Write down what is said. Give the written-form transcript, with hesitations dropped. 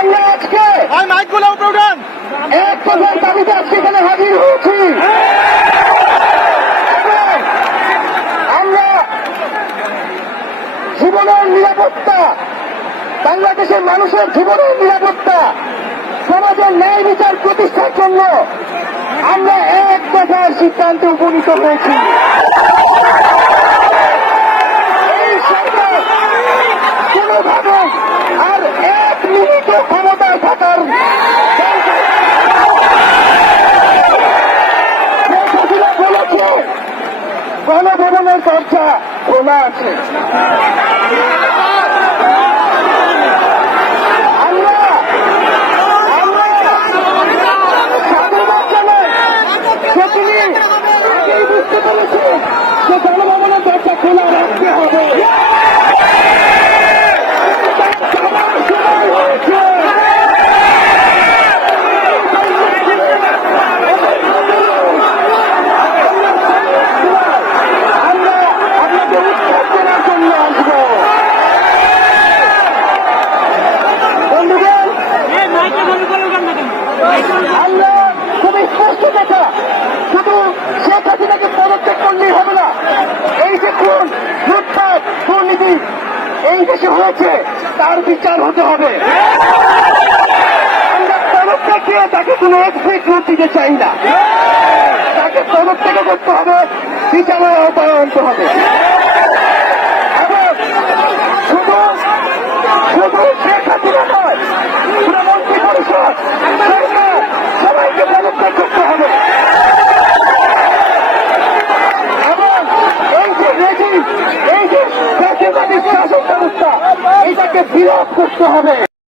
আমরা আজকে এক দফার দাবিতে আজকে এখানে হাজির হয়েছি। আমরা জীবনের নিরাপত্তা, বাংলাদেশের মানুষের জীবনের নিরাপত্তা, সমাজের ন্যায় বিচার প্রতিষ্ঠার জন্য আমরা এক দফার সিদ্ধান্তে উপনীত হয়েছি। এই সরকার কোনোভাবে আর এক মিনিটও ক্ষমতায় থাকার বলেছে গণভবনের দরজা খোলা আছে। আগেই বুঝতে পেরেছি যে গণভবনের দরজা খোলা রাখতে হবে। আমরা আপনাকে উৎখাত করার জন্য আসবো। বন্ধুগণ, আমরা খুবই স্পষ্ট কথা, শুধু শেখ হাসিনাকে পদত্যাগ করলেই হবে না। এই যে খুন, লুটপাট, দুর্নীতি এই দেশে হয়েছে তার বিচার হতে হবে। আমরা পদত্যাগ দিয়ে তাকে কোনো এক্সিট রুট দিতে চাই না। তাকে পদত্যাগ করতে হবে, বিচারের আওতায় আনতে হবে। এবং শুধু শেখ হাসিনা নয়, পুরো মন্ত্রী পরিষদ, সরকার সবাইকে পদত্যাগ করতে হবে। এবং এই যে রেজিম, এই যে জাতীয়তাবাদী শাসন ব্যবস্থা, এটাকে বিলোপ করতে হবে।